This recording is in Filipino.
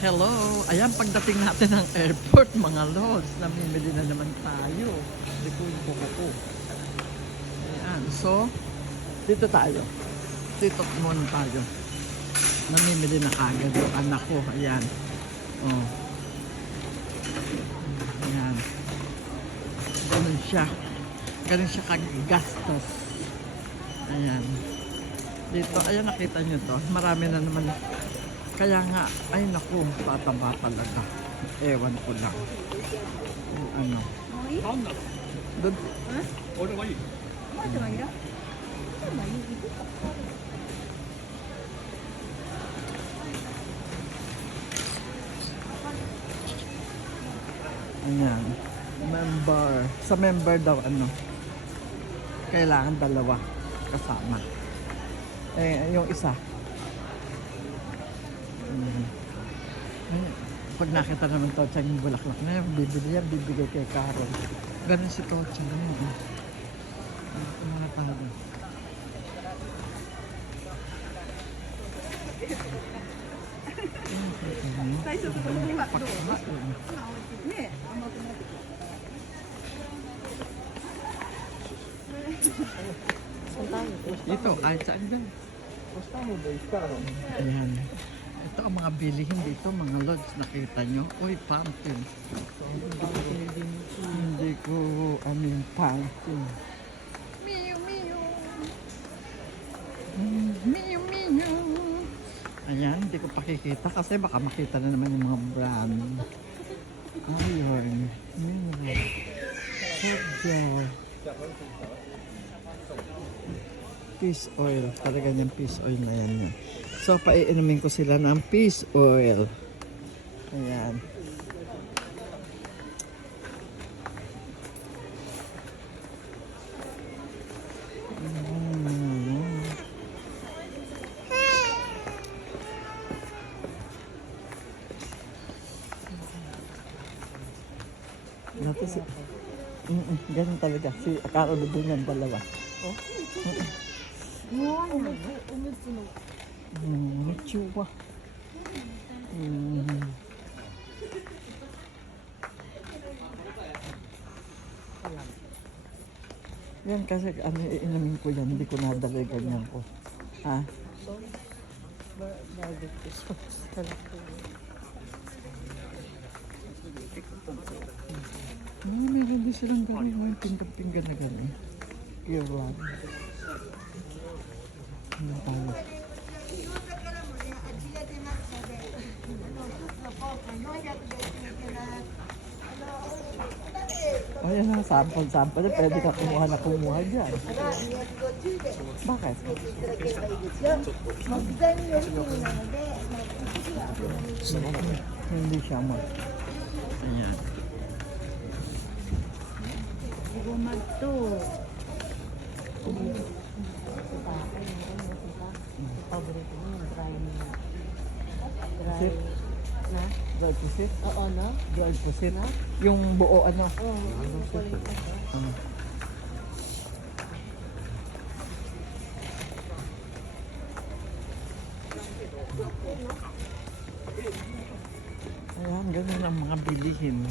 Hello! Ayan, pagdating natin ng airport, mga lods, namimili na naman tayo. Hindi ko yung buko ko. Ayan, so, dito tayo. Dito muna tayo. Namimili na kagad yung anak ko. Ayan. Oh. Ayan. Ganun siya. Ganun siya kagastos. Ayan. Dito, ayan, nakita nyo to. Marami na naman. Kaya nga, ay naku, tataba talaga. Ewan ko lang. Yung ano. Doon. Ayan. Member. Sa member daw, ano. Kailangan dalawa kasama. Eh, yung isa. Pag nakita naman Tocha yung bulaklak na yan, bibili yan, bibigay kay Carol. Ganun si Tocha. Ganun. Ito muna tayo. Ito, kahit saan dyan. Ayan. Ito ang mga bilihin dito, mga lods. Nakita nyo? Uy, pumpkin. Hindi ko, pumpkin. Miu, miu. Miu, miu. Ayan, hindi ko pakikita kasi baka makita na naman yung mga brand. Ayun. Mineral. Fish oil. Talaga yung fish oil na yan. So, paiinumin ko sila ng fish oil. Ayan. Nato si... ganun talaga. Si Akaro doon yung dalawa. Oh? Chuwa. Yan kasi ano inumin ko yan, hindi ko nadala ganyan ko. Ha? Meron din silang gano'n mga pinggan na gano'n. Kira. Ano tayo? O yan na, sample. Pwede ka kumuha dyan. Bakit? Hindi siya mo. Ayan. Gumag to. Paborito mo yung dry na. Dry na? Dried pusit? Oo, no? Dried pusit? Yung buo ano? Oo, kulit na to. Ayan, ganun ang mga bilihin.